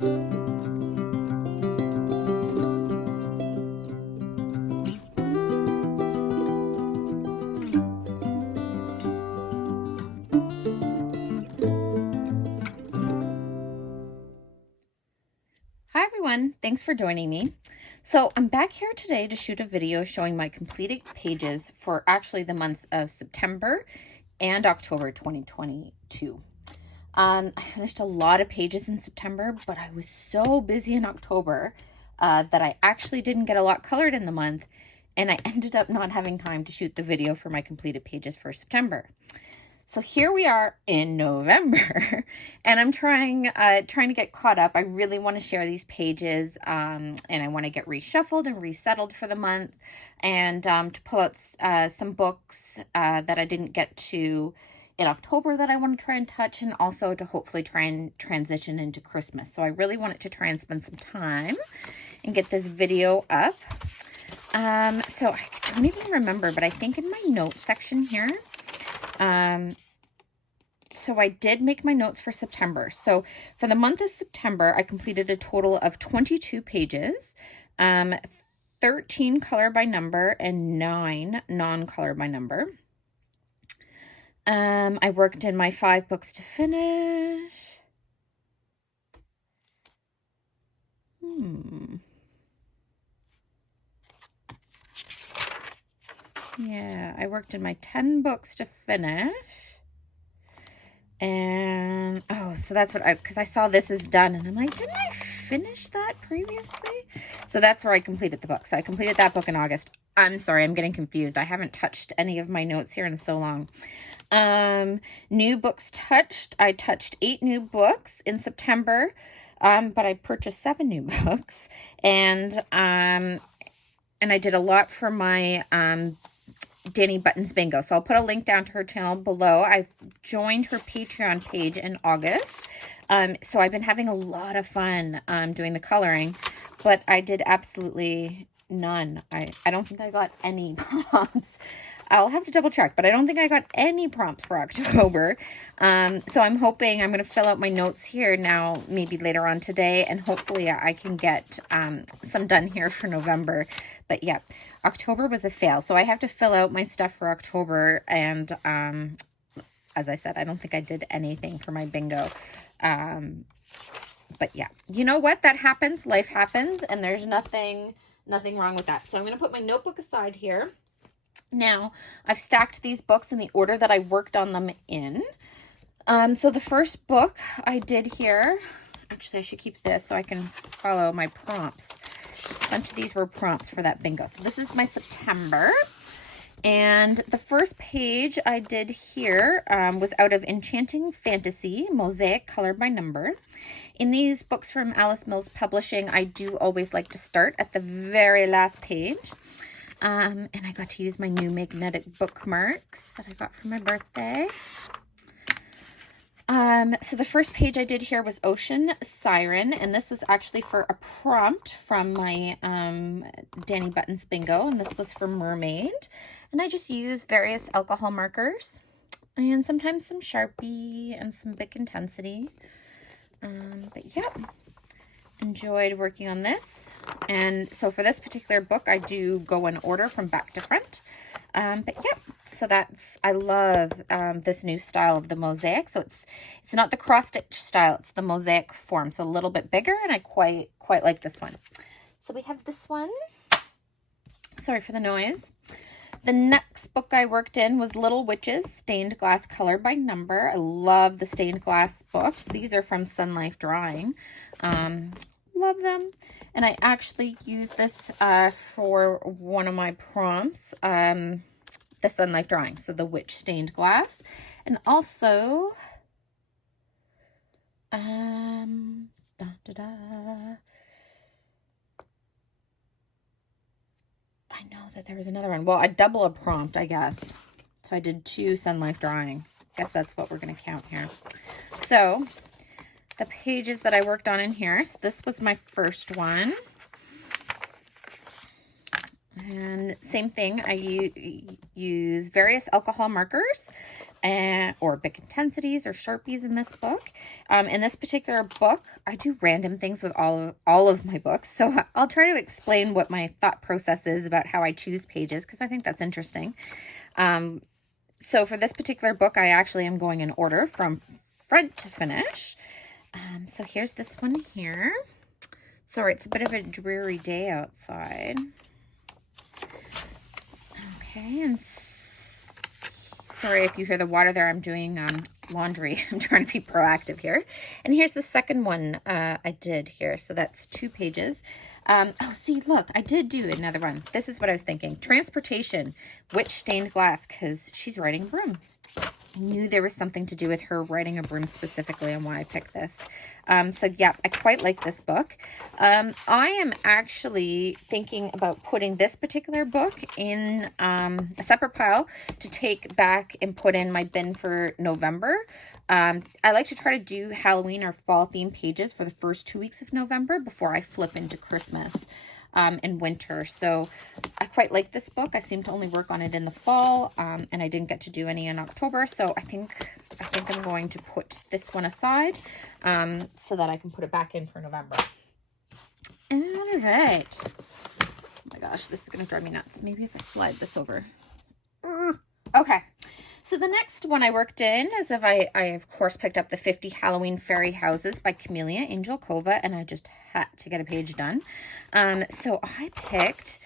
Hi everyone, thanks for joining me. So I'm back here today to shoot a video showing my completed pages for actually the months of September and October 2022. I finished a lot of pages in September, but I was so busy in October that I actually didn't get a lot colored in the month, and I ended up not having time to shoot the video for my completed pages for September. So here we are in November, and I'm trying to get caught up. I really want to share these pages, and I want to get reshuffled and resettled for the month, and to pull out some books that I didn't get to in October that I want to try and touch, and also to hopefully try and transition into Christmas. So I really wanted to try and spend some time and get this video up. So I don't even remember, but I think in my notes section here, so I did make my notes for September. So for the month of September, I completed a total of 22 pages, 13 color by number and 9 non-color by number. I worked in my 5 books to finish. Yeah, I worked in my 10 books to finish. And, oh, so that's what because I saw this is done, and I'm like, didn't I finish that previously? So that's where I completed the book. So I completed that book in August. I'm sorry, I'm getting confused. I haven't touched any of my notes here in so long. New books touched. I touched 8 new books in September, but I purchased 7 new books, and I did a lot for my, Dani Buttons bingo. So I'll put a link down to her channel below. I joined her Patreon page in August. So I've been having a lot of fun doing the coloring, but I did absolutely none. I don't think I got any prompts. I'll have to double check, but I don't think I got any prompts for October. So I'm hoping I'm going to fill out my notes here now, maybe later on today, and hopefully I can get some done here for November. But yeah, October was a fail. So I have to fill out my stuff for October. And as I said, I don't think I did anything for my bingo. But yeah, you know what? That happens. Life happens. And there's nothing wrong with that. So I'm going to put my notebook aside here. Now, I've stacked these books in the order that I worked on them in. So the first book I did here, actually I should keep this so I can follow my prompts. A bunch of these were prompts for that bingo. So this is my September. And the first page I did here was out of Enchanting Fantasy, Mosaic Color by Number. In these books from Alice Mills Publishing, I do always like to start at the very last page. And I got to use my new magnetic bookmarks that I got for my birthday. So the first page I did here was Ocean Siren, and this was actually for a prompt from my Dani Buttons bingo, and this was for Mermaid. And I just used various alcohol markers and sometimes some Sharpie and some Bic Intensity. But yeah, enjoyed working on this. And so for this particular book, I do go in order from back to front. But yeah, so I love this new style of the mosaic. So it's not the cross stitch style, it's the mosaic form. So a little bit bigger, and I quite like this one. So we have this one. Sorry for the noise. The next book I worked in was Little Witches, Stained Glass Color by Number. I love the stained glass books. These are from Sun Life Drawing. Love them. And I actually use this for one of my prompts, the Sun Life Drawing. So the Witch Stained Glass. And also, I know that there was another one. Well, I double a prompt, I guess. So I did 2 Sun Life Drawing. I guess that's what we're going to count here. So the pages that I worked on in here. So this was my first one. And same thing, I use various alcohol markers, or Bic Intensities or Sharpies in this book. In this particular book, I do random things with all of my books. So I'll try to explain what my thought process is about how I choose pages, because I think that's interesting. So for this particular book, I actually am going in order from front to finish. So here's this one here. Sorry, it's a bit of a dreary day outside. Okay, and sorry if you hear the water there. I'm doing laundry. I'm trying to be proactive here. And here's the second one I did here. So that's 2 pages. Oh, see, look, I did do another one. This is what I was thinking. Transportation, Witch Stained Glass, because she's riding a broom. I knew there was something to do with her riding a broom specifically and why I picked this. So yeah, I quite like this book. I am actually thinking about putting this particular book in a separate pile to take back and put in my bin for November. I like to try to do Halloween or fall themed pages for the first 2 weeks of November before I flip into Christmas and winter. So I quite like this book. I seem to only work on it in the fall, and I didn't get to do any in October. So I think I'm going to put this one aside so that I can put it back in for November. All right. Oh my gosh, this is going to drive me nuts. Maybe if I slide this over. Okay. So the next one I worked in is I of course picked up the 50 Halloween Fairy Houses by Camellia Angelkova, and I just had to get a page done. So I picked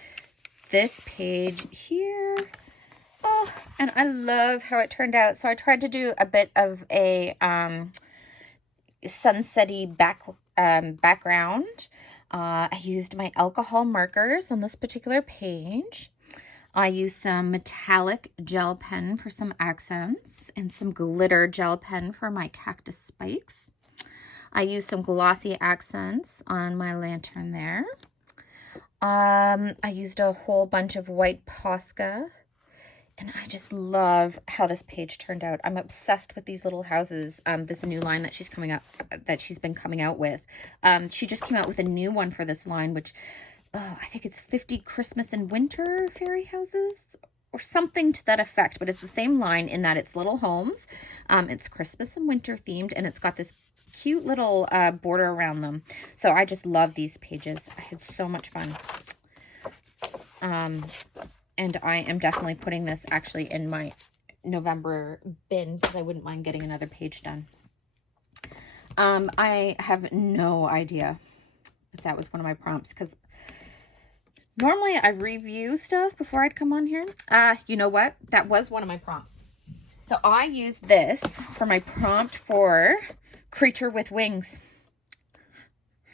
this page here. Oh, and I love how it turned out. So I tried to do a bit of a sunsetty background. I used my alcohol markers on this particular page. I used some metallic gel pen for some accents and some glitter gel pen for my cactus spikes. I used some glossy accents on my lantern there. I used a whole bunch of white Posca, and I just love how this page turned out. I'm obsessed with these little houses. This new line that she's been coming out with. She just came out with a new one for this line, which I think it's 50 Christmas and Winter Fairy Houses or something to that effect, but it's the same line in that it's little homes. It's Christmas and winter themed, and it's got this cute little border around them. So I just love these pages. I had so much fun. And I am definitely putting this actually in my November bin because I wouldn't mind getting another page done. I have no idea if that was one of my prompts, because normally I review stuff before I'd come on here. You know what? That was one of my prompts. So I used this for my prompt for Creature with Wings.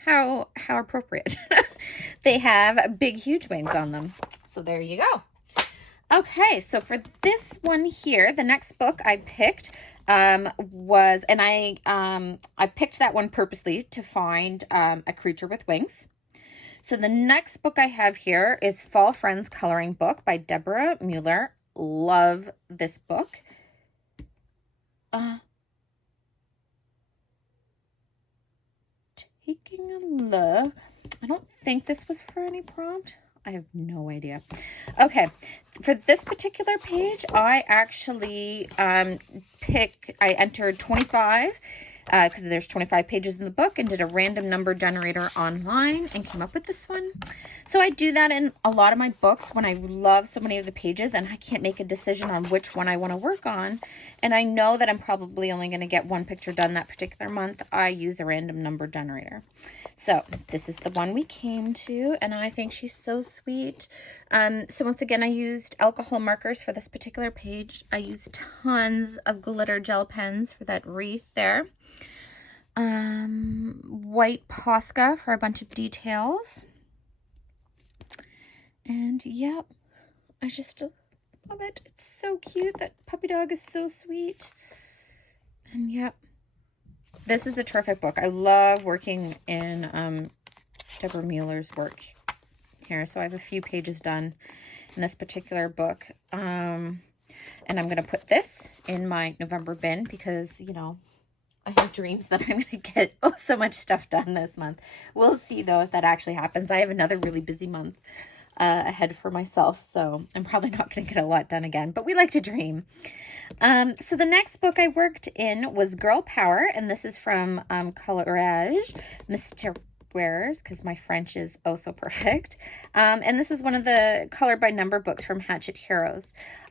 How appropriate. They have big, huge wings on them. So there you go. Okay, so for this one here, the next book I picked was, and I picked that one purposely to find a creature with wings. So the next book I have here is Fall Friends Coloring Book by Deborah Mueller. Love this book. Taking a look. I don't think this was for any prompt. I have no idea. Okay, for this particular page, I actually I entered 25 because there's 25 pages in the book, and did a random number generator online and came up with this one. So I do that in a lot of my books when I love so many of the pages and I can't make a decision on which one I want to work on. And I know that I'm probably only going to get one picture done that particular month. I use a random number generator. So this is the one we came to, and I think she's so sweet. So once again, I used alcohol markers for this particular page. I used tons of glitter gel pens for that wreath there. White Posca for a bunch of details. And yep, I just love it. It's so cute. That puppy dog is so sweet. And yep. This is a terrific book. I love working in Deborah Mueller's work here. So I have a few pages done in this particular book. And I'm going to put this in my November bin because, you know, I have dreams that I'm going to get so much stuff done this month. We'll see, though, if that actually happens. I have another really busy month ahead for myself, so I'm probably not going to get a lot done again. But we like to dream. So the next book I worked in was Girl Power, and this is from Colorage Mystères, because my French is oh so perfect. And this is one of the color by number books from Hatchet Heroes.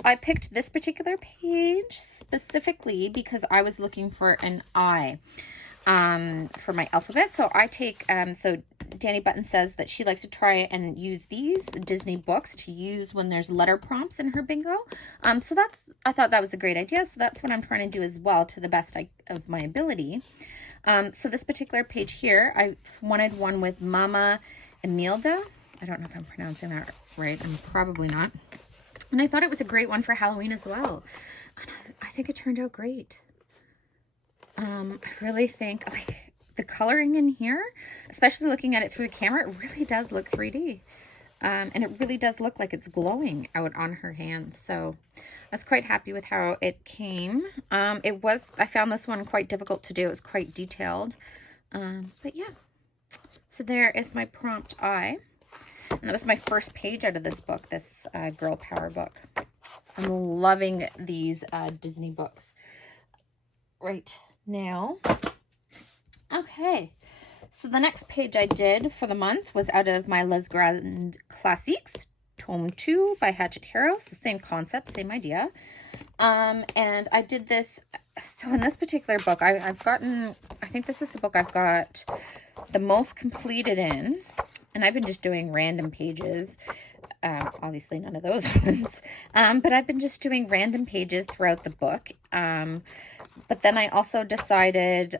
I picked this particular page specifically because I was looking for an I for my alphabet. So I take, so Dani Buttons says that she likes to try and use these Disney books to use when there's letter prompts in her bingo. So I thought that was a great idea. So that's what I'm trying to do as well, to the best of my ability. So this particular page here, I wanted one with Mama Imelda. I don't know if I'm pronouncing that right. I'm probably not. And I thought it was a great one for Halloween as well. And I think it turned out great. I really think, like, the coloring in here, especially looking at it through the camera, it really does look 3D. And it really does look like it's glowing out on her hands. So I was quite happy with how it came. I found this one quite difficult to do. It was quite detailed. But yeah. So there is my prompt I. And that was my first page out of this book, this Girl Power book. I'm loving these Disney books right now. Okay. So the next page I did for the month was out of my Les Grandes Classiques, Tome 2 by Hatchet Heroes. The same concept, same idea. And I did this, so in this particular book, I've gotten, I think this is the book I've got the most completed in. And I've been just doing random pages. Obviously none of those ones. But I've been just doing random pages throughout the book. But then I also decided,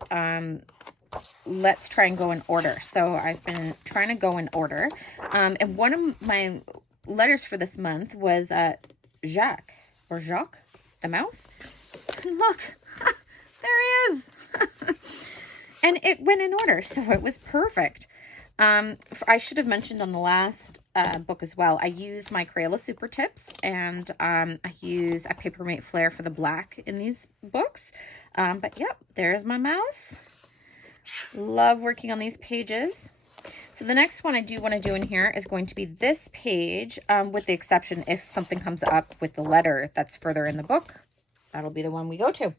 let's try and go in order. So I've been trying to go in order. And one of my letters for this month was Jacques, the mouse. And look, there he is. And it went in order, so it was perfect. I should have mentioned on the last book as well, I use my Crayola Super Tips, and I use a Papermate Flare for the black in these books. But yep, there's my mouse. Love working on these pages. So the next one I do want to do in here is going to be this page, with the exception if something comes up with the letter that's further in the book. That'll be the one we go to.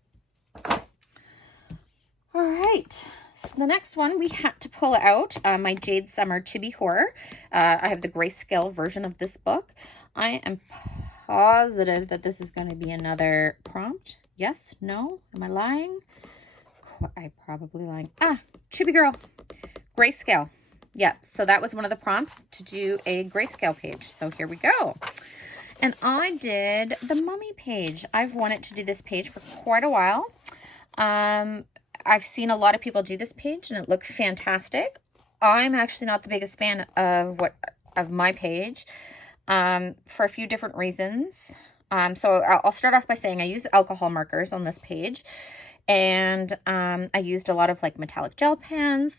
All right. So the next one we had to pull out my Jade Summer Chibi Horror. I have the grayscale version of this book. I am positive that this is going to be another prompt. Yes? No? Am I lying? I'm probably lying. Chibi Girl. Grayscale. Yep. So that was one of the prompts to do a grayscale page. So here we go. And I did the mummy page. I've wanted to do this page for quite a while. I've seen a lot of people do this page and it looked fantastic. I'm actually not the biggest fan of my page for a few different reasons. So I'll start off by saying I used alcohol markers on this page, and I used a lot of like metallic gel pens,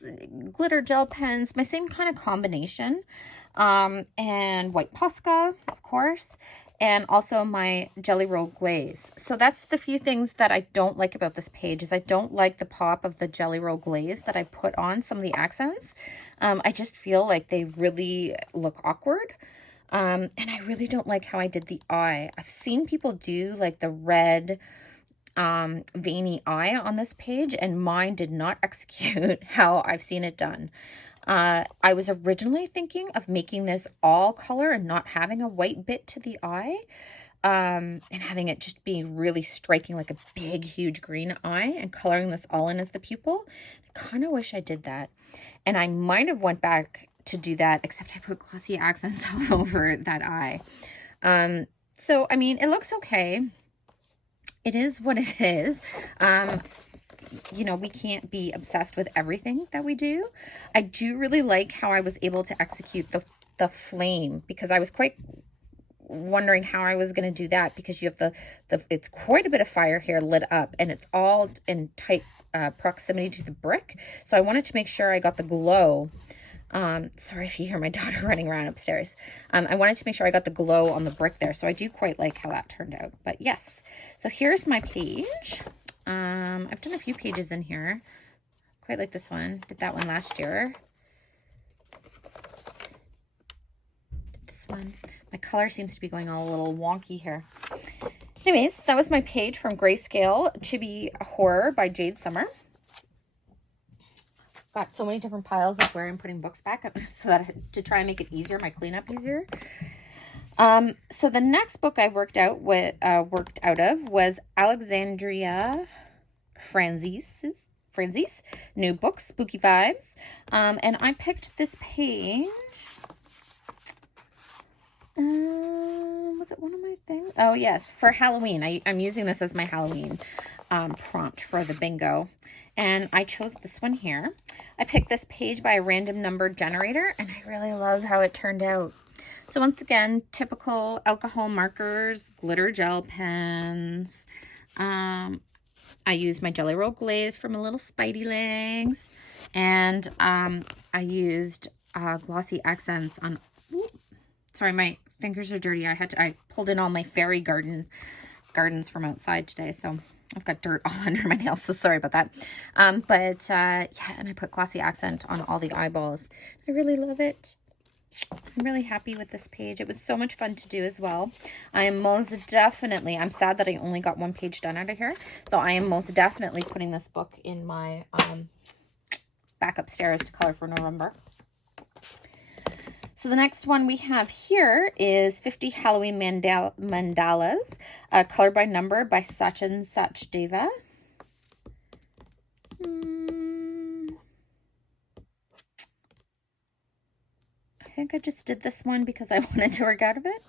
glitter gel pens, my same kind of combination, and white Posca, of course, and also my Jelly Roll glaze. So that's the few things that I don't like about this page, is I don't like the pop of the Jelly Roll glaze that I put on some of the accents. I just feel like they really look awkward. And I really don't like how I did the eye. I've seen people do like the red veiny eye on this page, and mine did not execute how I've seen it done. I was originally thinking of making this all color and not having a white bit to the eye, and having it just be really striking like a big huge green eye and coloring this all in as the pupil. I kind of wish I did that, and I might have went back to do that, except I put glossy accents all over that eye. So I mean, it looks okay. It is what it is. You know, we can't be obsessed with everything that we do. I do really like how I was able to execute the flame, because I was quite wondering how I was going to do that, because you have it's quite a bit of fire here lit up, and it's all in tight proximity to the brick. So I wanted to make sure I got the glow. Sorry if you hear my daughter running around upstairs. I wanted to make sure I got the glow on the brick there. So I do quite like how that turned out. But yes, so here's my page. I've done a few pages in here. Quite like this one. Did that one last year. Did this one. My color seems to be going all a little wonky here. Anyways, that was my page from Grayscale Chibi Horror by Jade Summer. Got so many different piles of where I'm putting books back so that to try and make it easier, my cleanup easier. So the next book I worked out of was Alexandria Franzis new book, Spooky Vibes. And I picked this page. Was it one of my things? Oh yes, for Halloween. I'm using this as my Halloween prompt for the bingo. And I chose this one here. I picked this page by a random number generator, and I really love how it turned out. So once again, typical alcohol markers, glitter gel pens. I used my Jelly Roll glaze from a little Spidey Legs. And I used glossy accents on... Oops, sorry, my fingers are dirty. I pulled in all my fairy gardens from outside today, so I've got dirt all under my nails, so sorry about that. Yeah, and I put glossy accent on all the eyeballs. I really love it. I'm really happy with this page. It was so much fun to do as well. I am most definitely, I'm sad that I only got one page done out of here, so I am most definitely putting this book in my back upstairs to color for November. So the next one we have here is 50 Halloween Mandalas, colored by number by Such and Such Deva. I think I just did this one because I wanted to work out of it.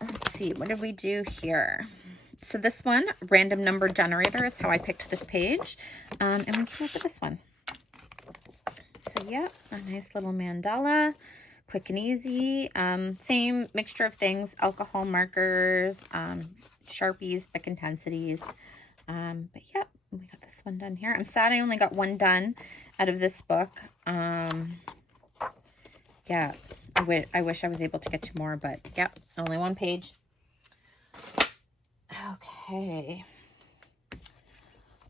Let's see, what did we do here? So this one, random number generator, is how I picked this page. And we came up with this one. So yeah, a nice little mandala, quick and easy. Same mixture of things, alcohol markers, Sharpies, thick intensities. But yeah, we got this one done here. I'm sad I only got one done out of this book. Yeah, I wish I was able to get to more, but yeah, only one page. Okay.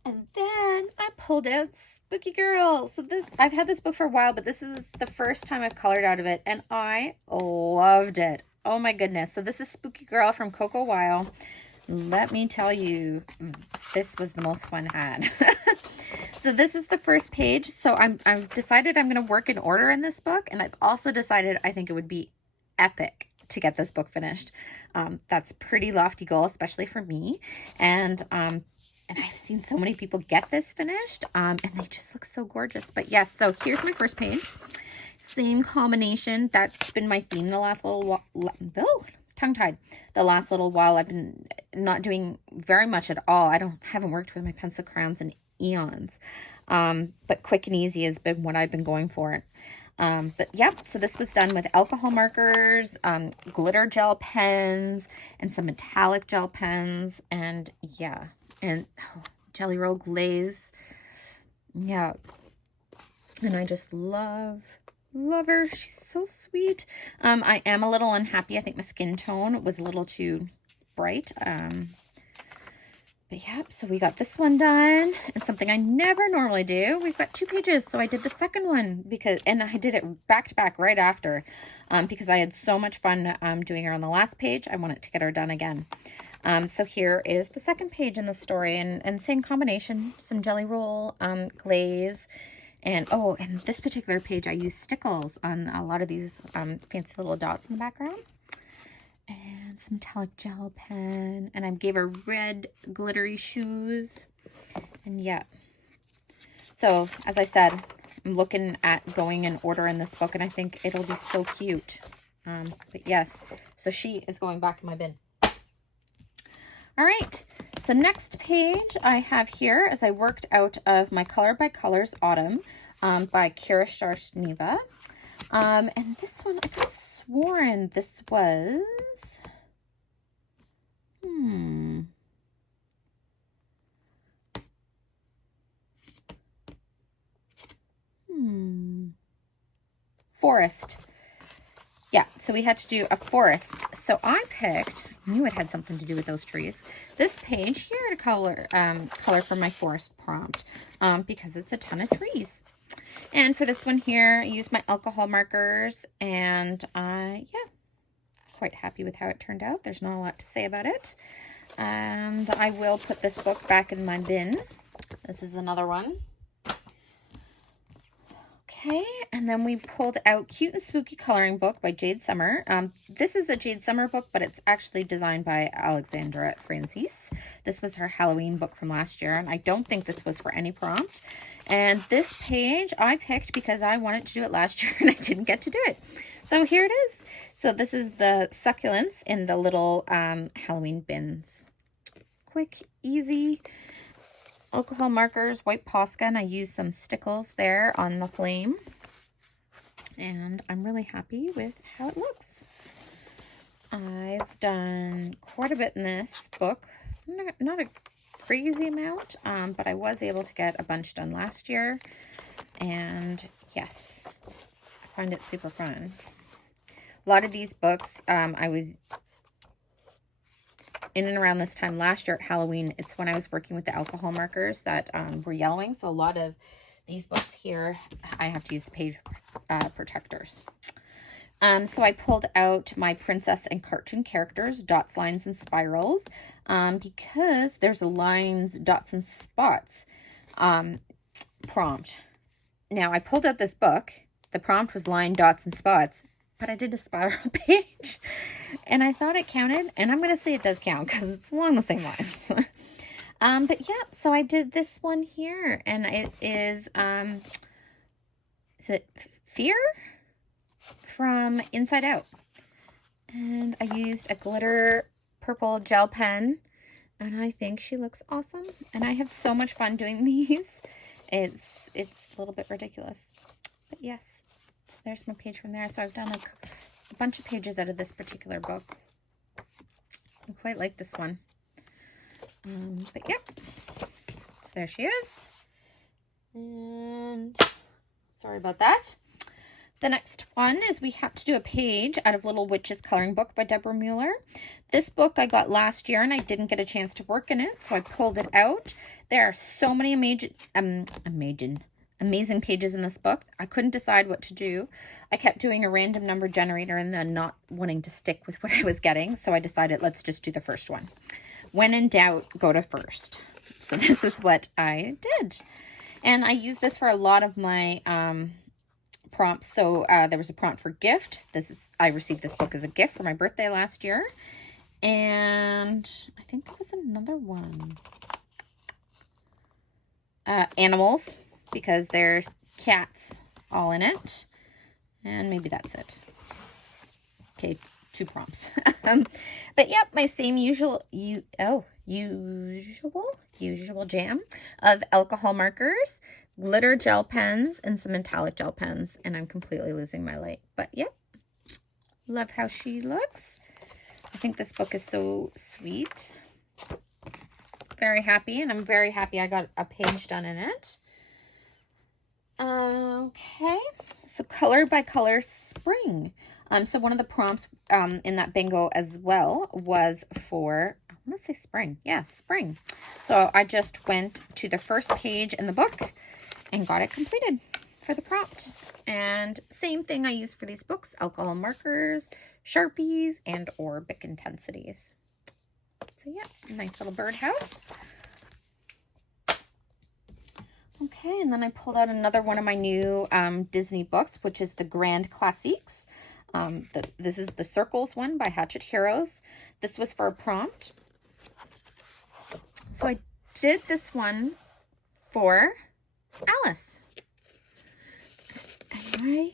And then I pulled out Spooky Girl. So I've had this book for a while, but this is the first time I've colored out of it, and I loved it. Oh my goodness. So this is Spooky Girl from Coco Weil. Let me tell you, this was the most fun I had. So this is the first page. So I've decided I'm going to work in order in this book, and I've also decided I think it would be epic to get this book finished. That's a pretty lofty goal, especially for me. And I've seen so many people get this finished, and they just look so gorgeous. But yes, so here's my first page. Same combination. That's been my theme the last little while. Oh, tongue-tied. The last little while I've been not doing very much at all. Haven't worked with my pencil crayons in eons. But quick and easy has been what I've been going for. But yeah, so this was done with alcohol markers, glitter gel pens, and some metallic gel pens, and yeah, and Jelly Roll glaze. Yeah, and I just love her. She's so sweet. I am a little unhappy. I think my skin tone was a little too bright. But yeah, so we got this one done, and something I never normally do. We've got 2 pages, so I did the second one and I did it back to back right after, because I had so much fun doing her on the last page. I wanted to get her done again. So here is the second page in the story, and same combination, some Jelly Roll glaze, and oh, and this particular page I used stickles on a lot of these fancy little dots in the background. And some metallic gel pen, and I gave her red glittery shoes, and yeah. So as I said, I'm looking at going in order in this book, and I think it'll be so cute. But yes, so she is going back in my bin. All right, so next page I have here is I worked out of my Color by Colors Autumn by Kira Sharshneva. And this one, I could have sworn this was... Forest. Yeah, so we had to do a forest. So I picked, I knew it had something to do with those trees, this page here to color for my forest prompt, because it's a ton of trees. And for this one here, I used my alcohol markers, and yeah, quite happy with how it turned out. There's not a lot to say about it. And I will put this book back in my bin. This is another one. Okay, and then we pulled out Cute and Spooky Coloring Book by Jade Summer. This is a Jade Summer book, but it's actually designed by Alexandra Francis. This was her Halloween book from last year, and I don't think this was for any prompt. And this page I picked because I wanted to do it last year, and I didn't get to do it. So here it is. So this is the succulents in the little Halloween bins. Quick, easy. Alcohol markers, white Posca, and I used some stickles there on the flame. And I'm really happy with how it looks. I've done quite a bit in this book. Not a crazy amount, but I was able to get a bunch done last year. And yes, I find it super fun. A lot of these books, I was in and around this time last year at Halloween. It's when I was working with the alcohol markers that were yellowing. So a lot of these books here, I have to use the page protectors. So I pulled out my princess and cartoon characters, dots, lines, and spirals, because there's a lines, dots, and spots prompt. Now I pulled out this book. The prompt was line, dots, and spots, but I did a spiral page. And I thought it counted, and I'm going to say it does count because it's along the same lines. But yeah, so I did this one here, and it is it Fear from Inside Out? And I used a glitter purple gel pen, and I think she looks awesome. And I have so much fun doing these. It's a little bit ridiculous, but yes. So there's my page from there. So I've done like a bunch of pages out of this particular book. I quite like this one. But yep. So there she is. And sorry about that. The next one is we have to do a page out of Little Witches Coloring Book by Deborah Mueller. This book I got last year and I didn't get a chance to work in it, so I pulled it out. There are so many amazing pages in this book. I couldn't decide what to do. I kept doing a random number generator and then not wanting to stick with what I was getting, so I decided let's just do the first one. When in doubt, go to first. So this is what I did. And I used this for a lot of my prompts. So there was a prompt for gift. I received this book as a gift for my birthday last year. And I think there was another one. Animals, because there's cats all in it. And maybe that's it. Okay, 2 prompts. But yep, my same usual jam of alcohol markers, glitter gel pens, and some metallic gel pens. And I'm completely losing my light. But yep, love how she looks. I think this book is so sweet. Very happy, and I'm very happy I got a page done in it. Okay, so Color by Color Spring. So one of the prompts in that bingo as well was for, I want to say spring. Yeah, spring. So I just went to the first page in the book and got it completed for the prompt. And same thing I use for these books, alcohol markers, Sharpies, and or Bic intensities. So yeah, nice little birdhouse. Okay, and then I pulled out another one of my new Disney books, which is the Grand Classiques. This is the Circles one by Hatchet Heroes. This was for a prompt. So I did this one for Alice. And I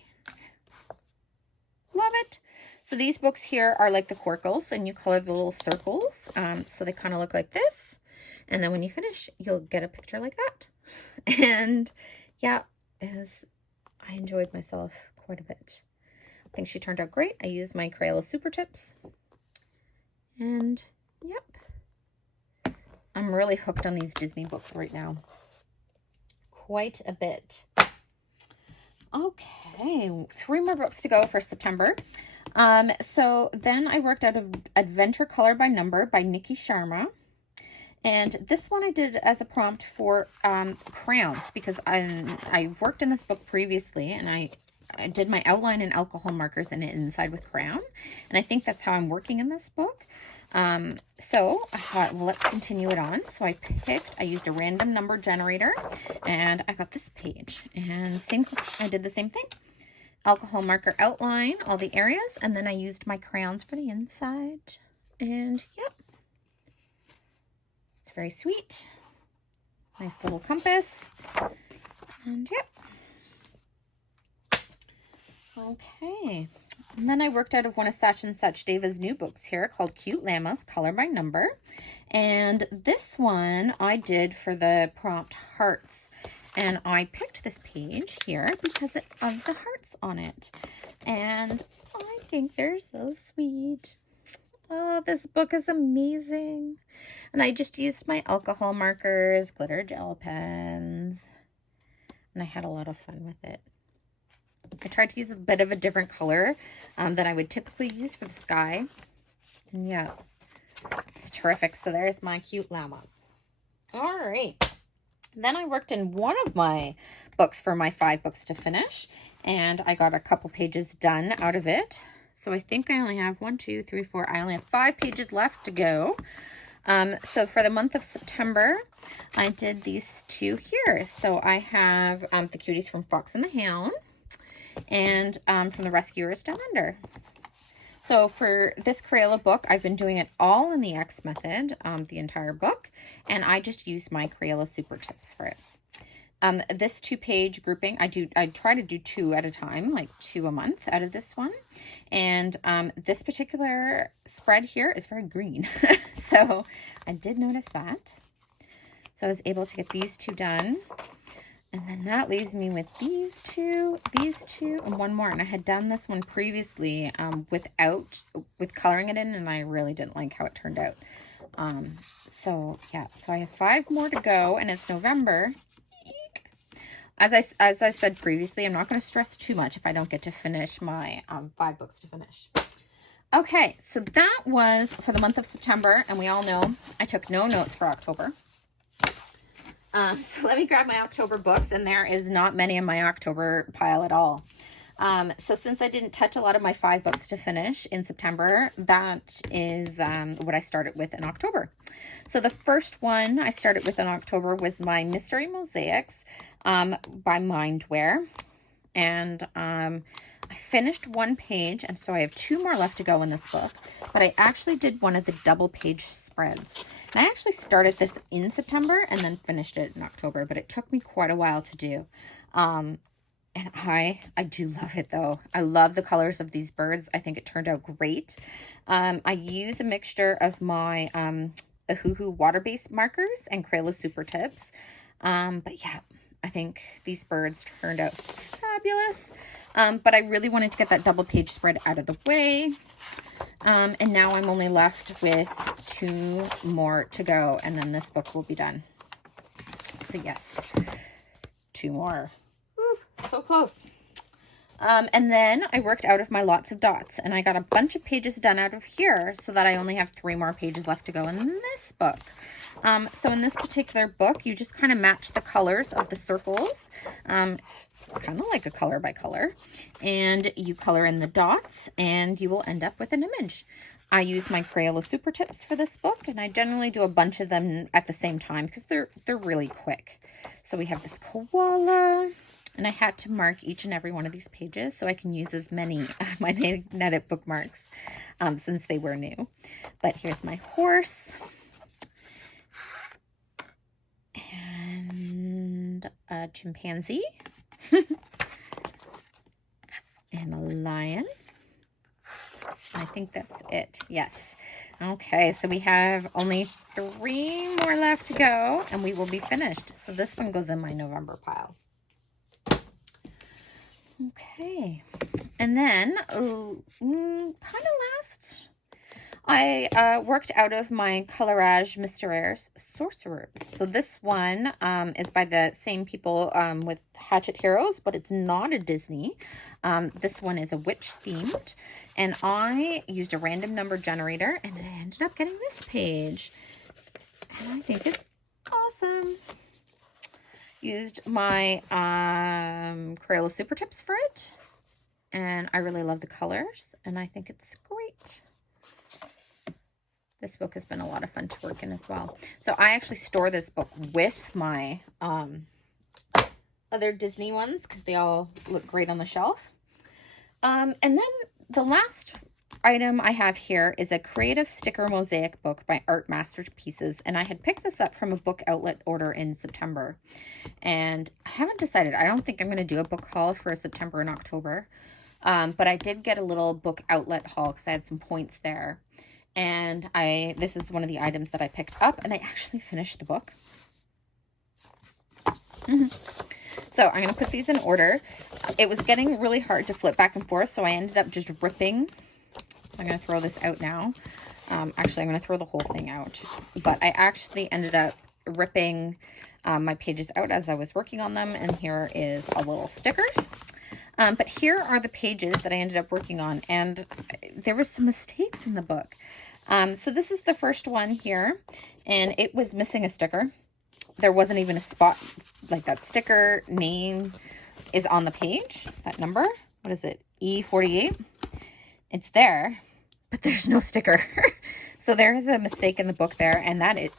love it. So these books here are like the Quirkles, and you color the little circles. So they kind of look like this. And then when you finish, you'll get a picture like that. And yeah, I enjoyed myself quite a bit. I think she turned out great. I used my Crayola Super Tips. And yep, I'm really hooked on these Disney books right now. Quite a bit. Okay, 3 more books to go for September. So then I worked out of Adventure Color by Number by Nikki Sharma. And this one I did as a prompt for crowns, because I've worked in this book previously, and I did my outline in alcohol markers and inside with crayon. And I think that's how I'm working in this book. So I thought, well, let's continue it on. So I used a random number generator and I got this page. And I did the same thing. Alcohol marker outline, all the areas. And then I used my crayons for the inside. And yep. It's very sweet. Nice little compass. And yep. Okay. And then I worked out of one of Such and Such David's new books here called Cute Llamas, Color by Number. And this one I did for the prompt hearts. And I picked this page here because of the hearts on it. And I think they're so sweet. Oh, this book is amazing. And I just used my alcohol markers, glitter gel pens, and I had a lot of fun with it. I tried to use a bit of a different color than I would typically use for the sky. And yeah, it's terrific. So there's my cute llamas. All right. Then I worked in one of my books for my 5 books to finish, and I got a couple pages done out of it. So I think I only have 1, 2, 3, 4. I only have 5 pages left to go. So for the month of September, I did these 2 here. So I have the cuties from Fox and the Hound and from the Rescuers Down Under. So for this Crayola book, I've been doing it all in the X method, the entire book, and I just use my Crayola Super Tips for it. This 2-page grouping, I try to do 2 at a time, like 2 a month out of this one. And this particular spread here is very green. So I did notice that. So I was able to get these 2 done. And then that leaves me with these 2, and 1 more. And I had done this one previously with coloring it in, and I really didn't like how it turned out. So yeah, so I have 5 more to go, and it's November. As I said previously, I'm not going to stress too much if I don't get to finish my 5 books to finish. Okay, so that was for the month of September, and we all know I took no notes for October. So let me grab my October books, and there is not many in my October pile at all. So since I didn't touch a lot of my 5 books to finish in September, that is what I started with in October. So the first one I started with in October was my Mystery Mosaics by Mindware. And I finished 1 page, and so I have 2 more left to go in this book. But I actually did one of the double page spreads. And I actually started this in September and then finished it in October, but it took me quite a while to do. And I do love it, though. I love the colors of these birds. I think it turned out great. I use a mixture of my Ahuhu water-based markers and Crayola Super Tips. But yeah, I think these birds turned out fabulous. But I really wanted to get that double page spread out of the way. And now I'm only left with 2 more to go, and then this book will be done. So yes, 2 more. Woo, so close. And then I worked out of my lots of dots, and I got a bunch of pages done out of here so that I only have 3 more pages left to go in this book. So in this particular book, you just kind of match the colors of the circles. It's kind of like a color by color, and you color in the dots, and you will end up with an image. I use my Crayola Super Tips for this book, and I generally do a bunch of them at the same time because they're really quick. So we have this koala, and I had to mark each and every one of these pages so I can use as many of my magnetic bookmarks since they were new. But here's my horse, and a chimpanzee, and a lion. I think that's it. Yes. Okay, so we have only 3 more left to go, and we will be finished. So this one goes in my November pile. Okay, and then kind of last, I worked out of my Colorage Mystères Sorcerers. So this one is by the same people with Hatchet Heroes, but it's not a Disney. This one is a witch themed, and I used a random number generator, and I ended up getting this page, and I think it's awesome. Used my Crayola Super Tips for it, and I really love the colors, and I think it's great. This book has been a lot of fun to work in as well. So I actually store this book with my other Disney ones because they all look great on the shelf. And then the last item I have here is a creative sticker mosaic book by Art Masterpieces, and I had picked this up from a book outlet order in September, and I haven't decided. I don't think I'm going to do a book haul for September and October, but I did get a little book outlet haul because I had some points there, and this is one of the items that I picked up, and I actually finished the book. So I'm going to put these in order. It was getting really hard to flip back and forth, so I ended up just ripping. I'm going to throw this out now. Actually, I'm going to throw the whole thing out. But I actually ended up ripping my pages out as I was working on them. And here is a little stickers. But here are the pages that I ended up working on. And there were some mistakes in the book. So this is the first one here. And it was missing a sticker. There wasn't even a spot. Like that sticker name is on the page. That number. What is it? E48. It's there, but there's no sticker. So there is a mistake in the book there, and that it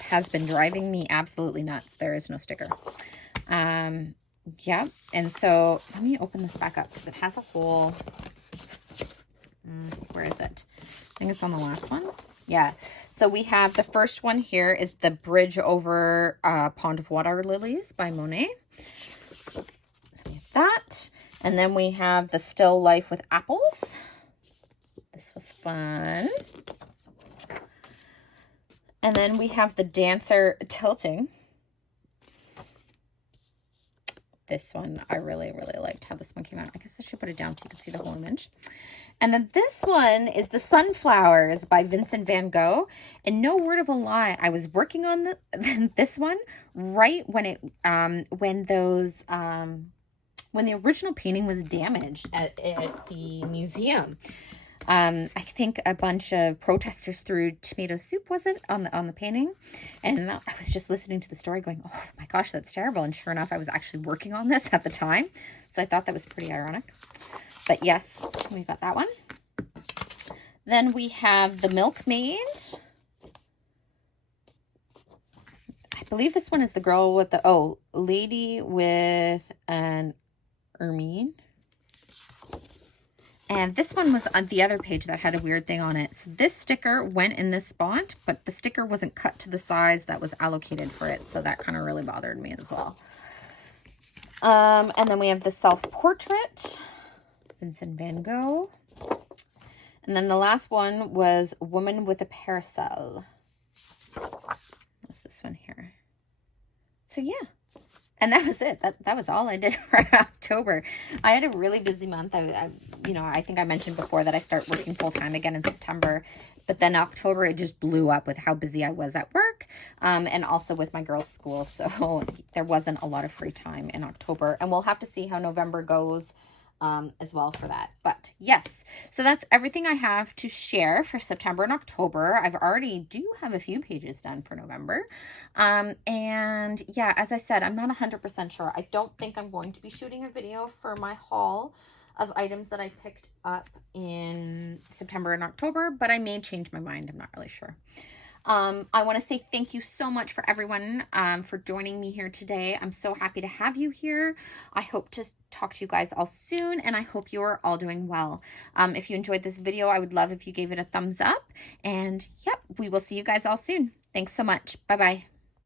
has been driving me absolutely nuts. There is no sticker. Yeah, and so let me open this back up because it has a hole. Where is it? I think it's on the last one. Yeah, so we have the first one here is The Bridge Over Pond of Water Lilies by Monet. So we have that. And then we have The Still Life with Apples. This was fun. And then we have The Dancer Tilting. This one, I really, really liked how this one came out. I guess I should put it down so you can see the whole image. And then this one is The Sunflowers by Vincent van Gogh. And no word of a lie, I was working on this one right when when the original painting was damaged at the museum. I think a bunch of protesters threw tomato soup, was it, on the painting? And I was just listening to the story going, oh my gosh, that's terrible. And sure enough, I was actually working on this at the time. So I thought that was pretty ironic. But yes, we got that one. Then we have The Milkmaid. I believe this one is the girl with the, lady with an ermine. And this one was on the other page that had a weird thing on it. So this sticker went in this spot, but the sticker wasn't cut to the size that was allocated for it. So that kind of really bothered me as well. And then we have The Self-Portrait, Vincent van Gogh. And then the last one was Woman with a Parasol. What's this one here? So yeah. And that was it. That was all I did for October. I had a really busy month. I think I mentioned before that I start working full time again in September. But then October, it just blew up with how busy I was at work and also with my girls' school. So there wasn't a lot of free time in October. And we'll have to see how November goes as well for that. But yes, so that's everything I have to share for September and October. I've already do have a few pages done for November. And yeah, as I said, I'm not 100% sure. I don't think I'm going to be shooting a video for my haul of items that I picked up in September and October, but I may change my mind. I'm not really sure. I want to say thank you so much for everyone for joining me here today. I'm so happy to have you here. I hope to talk to you guys all soon, and I hope you are all doing well. If you enjoyed this video, I would love if you gave it a thumbs up. And yep, we will see you guys all soon. Thanks so much. Bye-bye.